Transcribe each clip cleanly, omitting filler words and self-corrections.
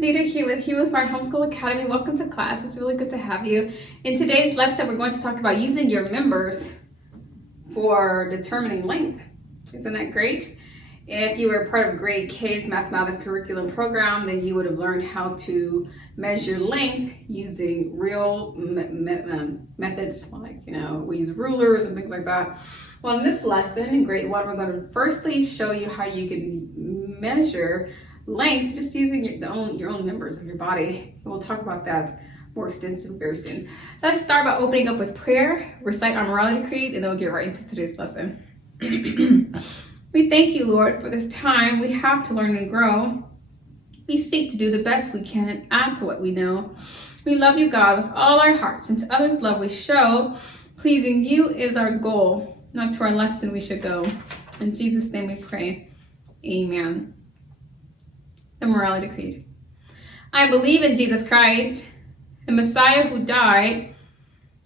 Nita here with Heroesmart Homeschool Academy. Welcome to class. It's really good to have you. In today's lesson, we're going to talk about using your members for determining length. Isn't that great? If you were part of Grade K's mathematics curriculum program, then you would have learned how to measure length using real methods, like, we use rulers and things like that. Well, in this lesson, in Grade-1, we're going to firstly show you how you can measure length just using your own members of your body. And we'll talk about that more extensively very soon. Let's start by opening up with prayer, recite our morality creed, and then we'll get right into today's lesson. We thank you, Lord, for this time we have to learn and grow. We seek to do the best we can and add to what we know. We love you, God, with all our hearts, and to others love we show. Pleasing you is our goal, not to our lesson we should go. In Jesus' name we pray. Amen. The morality creed. I believe in Jesus Christ, the Messiah who died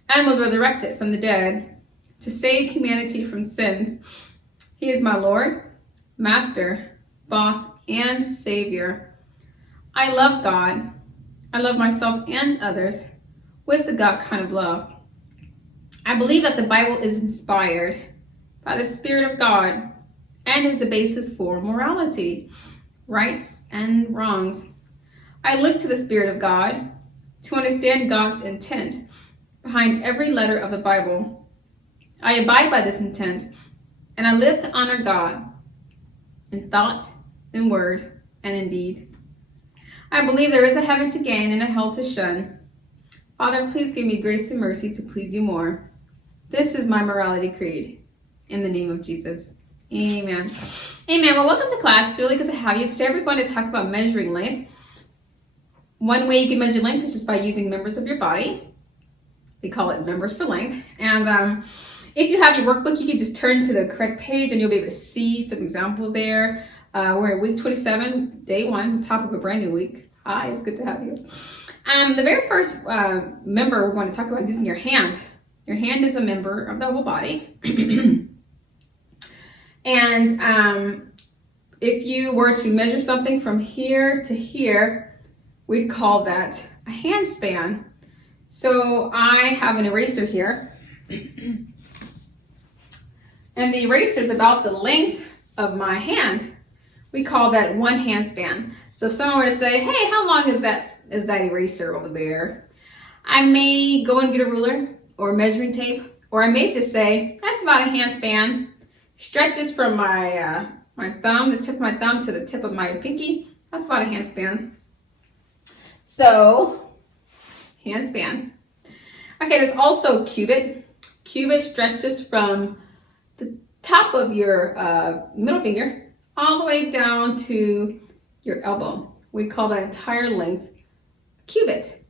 and was resurrected from the dead to save humanity from sins. He is my Lord, Master, Boss, and Savior. I love God. I love myself and others with the God kind of love. I believe that the Bible is inspired by the Spirit of God and is the basis for morality, rights, and wrongs. I look to the Spirit of God to understand God's intent behind every letter of the Bible. I abide by this intent, and I live to honor God in thought, in word, and in deed. I believe there is a heaven to gain and a hell to shun. Father, please give me grace and mercy to please you more. This is my morality creed. In the name of Jesus. Amen. Amen. Well, welcome to class. It's really good to have you. Today we're going to talk about measuring length. One way you can measure length is just by using members of your body. We call it members for length. And if you have your workbook, you can just turn to the correct page and you'll be able to see some examples there. We're at week 27, day 1, the top of a brand new week. Hi, it's good to have you. The very first member we're going to talk about is using your hand. Your hand is a member of the whole body. And if you were to measure something from here to here, we'd call that a hand span. So I have an eraser here. And the eraser is about the length of my hand. We call that one hand span. So if someone were to say, hey, how long is that eraser over there? I may go and get a ruler or measuring tape, or I may just say, that's about a hand span. Stretches from my thumb, the tip of my thumb to the tip of my pinky. That's about a hand span. So, hand span. Okay, there's also cubit. Cubit stretches from the top of your middle finger all the way down to your elbow. We call that entire length cubit.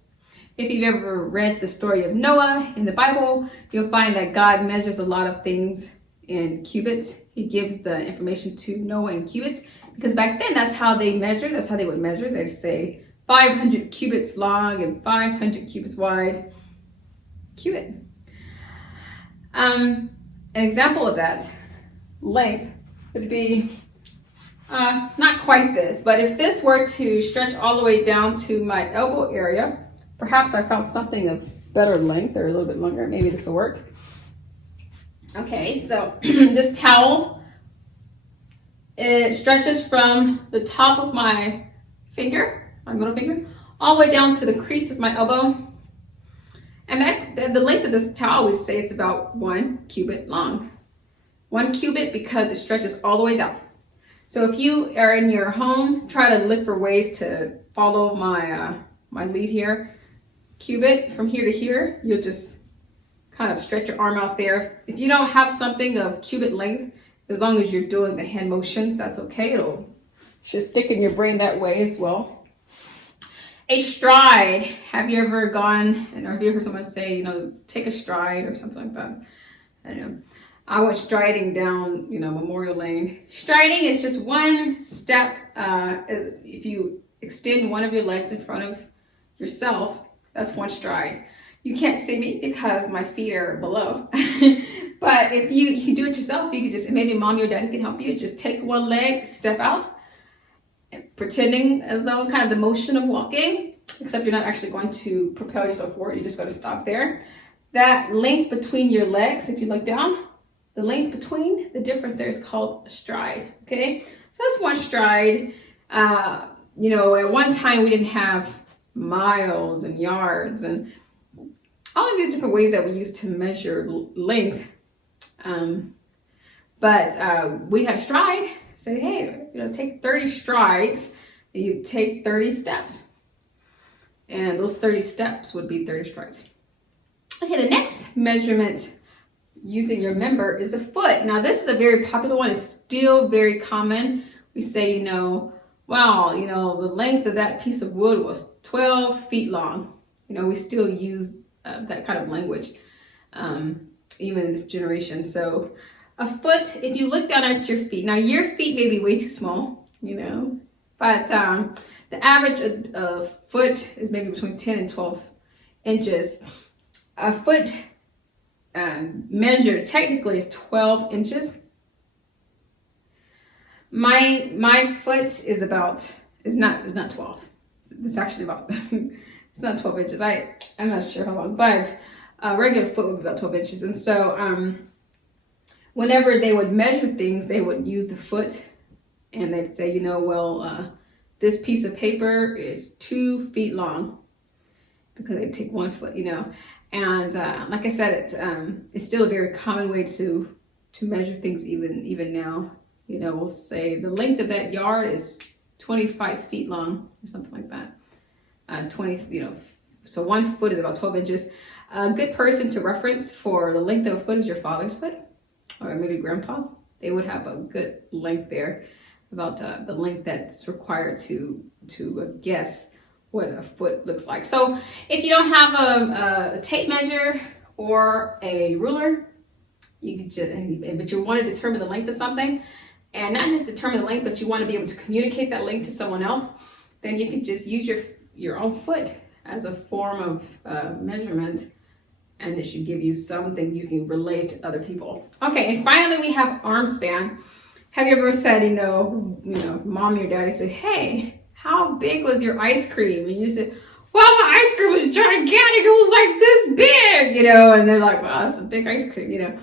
If you've ever read the story of Noah in the Bible, you'll find that God measures a lot of things in cubits. He gives the information to Noah in cubits because back then that's how they measure. That's how they would measure. They'd say 500 cubits long and 500 cubits wide. Cubit. An example of that length would be not quite this, but if this were to stretch all the way down to my elbow area, perhaps I found something of better length or a little bit longer. Maybe this will work. Okay, so this towel, it stretches from the top of my finger, my middle finger, all the way down to the crease of my elbow. And the length of this towel, we say it's about 1 cubit long. 1 cubit because it stretches all the way down. So if you are in your home, try to look for ways to follow my lead here. Cubit from here to here, you'll just kind of stretch your arm out there. If you don't have something of cubit length, as long as you're doing the hand motions, that's okay. It'll just stick in your brain that way as well. A stride. Have you ever gone, or have you heard someone say, take a stride or something like that? I don't know. I went striding down, Memorial Lane. Striding is just one step. If you extend one of your legs in front of yourself, that's one stride. You can't see me because my feet are below. But if you can do it yourself, you can just, maybe mom or daddy can help you. Just take one leg, step out, pretending as though kind of the motion of walking, except you're not actually going to propel yourself forward. You're just going to stop there. That length between your legs, if you look down, the length between, the difference there is called a stride, okay? So that's one stride. You know, at one time we didn't have miles and yards and all of these different ways that we use to measure length. But we had a stride. Say, hey, you know, take 30 strides, and you take 30 steps. And those 30 steps would be 30 strides. Okay, the next measurement using your member is a foot. Now, this is a very popular one. It's still very common. We say, you know, wow, you know, the length of that piece of wood was 12 feet long. You know, we still use that kind of language, even in this generation. So a foot, if you look down at your feet, now your feet may be way too small, you know, but the average of foot is maybe between 10 and 12 inches. A foot measured technically is 12 inches. My foot is not 12. It's actually about it's not 12 inches. I'm not sure how long, but a regular foot would be about 12 inches. And so whenever they would measure things, they would use the foot, and they'd say, you know, well, this piece of paper is 2 feet long, because they take 1 foot, you know. And like I said, it's still a very common way to measure things even now. You know, we'll say the length of that yard is 25 feet long or something like that. 20, you know, so 1 foot is about 12 inches. A good person to reference for the length of a foot is your father's foot, or maybe grandpa's. They would have a good length there, about the length that's required to guess what a foot looks like. So if you don't have a tape measure or a ruler, you could just, but you want to determine the length of something, and not just determine the length, but you want to be able to communicate that length to someone else, then you can just use your own foot as a form of measurement, and it should give you something you can relate to other people. Okay, and finally we have arm span. Have you ever said, you know, mom or daddy said, hey, how big was your ice cream? And you said, well, my ice cream was gigantic. It was like this big, you know, and they're like, wow, that's a big ice cream, you know.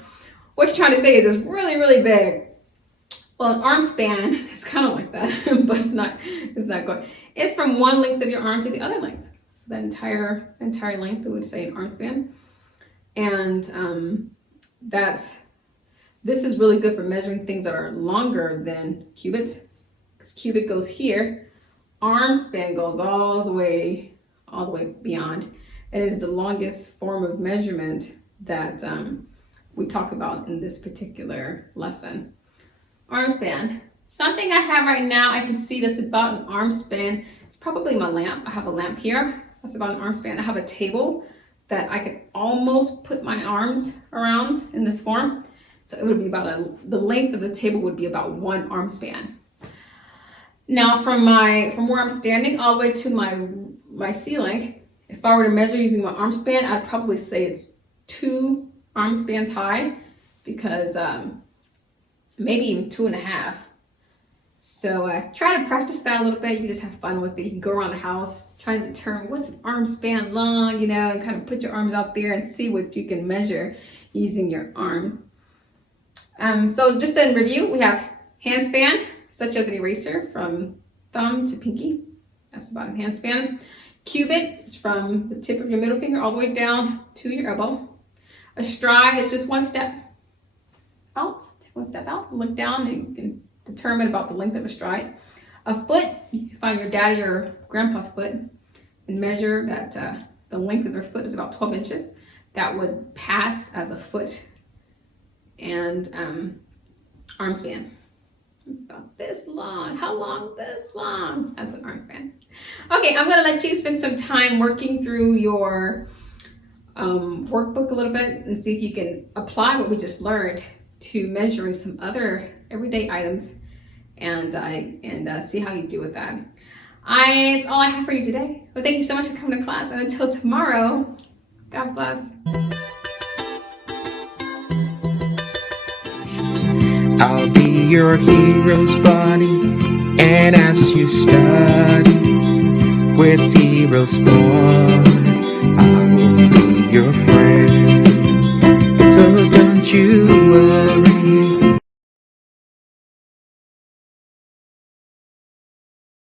What you're trying to say is it's really, really big. Well, an arm span is kind of like that, but it's not good. It's from one length of your arm to the other length. So that entire length, we would say an arm span. And this is really good for measuring things that are longer than cubits, because cubit goes here. Arm span goes all the way beyond, and it is the longest form of measurement that we talk about in this particular lesson. Arm span. Something I have right now, I can see that's about an arm span. It's probably my lamp. I have a lamp here. That's about an arm span. I have a table that I could almost put my arms around in this form. So it would be about the length of the table would be about 1 arm span. Now from where I'm standing all the way to my ceiling, if I were to measure using my arm span, I'd probably say it's 2 arm spans high, because maybe even 2.5. So try to practice that a little bit. You can just have fun with it. You can go around the house trying to determine what's an arm span long, you know, and kind of put your arms out there and see what you can measure using your arms. So just in review, we have hand span, such as an eraser from thumb to pinky. That's about a hand span. Cubit is from the tip of your middle finger all the way down to your elbow. A stride is just 1 step out. Take 1 step out, look down, and you can determine about the length of a stride. A foot, you can find your daddy or grandpa's foot and measure that the length of their foot is about 12 inches. That would pass as a foot. And arm span. It's about this long. How long? This long. That's an arm span. Okay, I'm gonna let you spend some time working through your workbook a little bit and see if you can apply what we just learned to measuring some other everyday items, and see how you do with that. That's all I have for you today. Well, thank you so much for coming to class, and until tomorrow, God bless. I'll be your hero's buddy, and as as you study with Heroesmart, I will be your friend. So don't you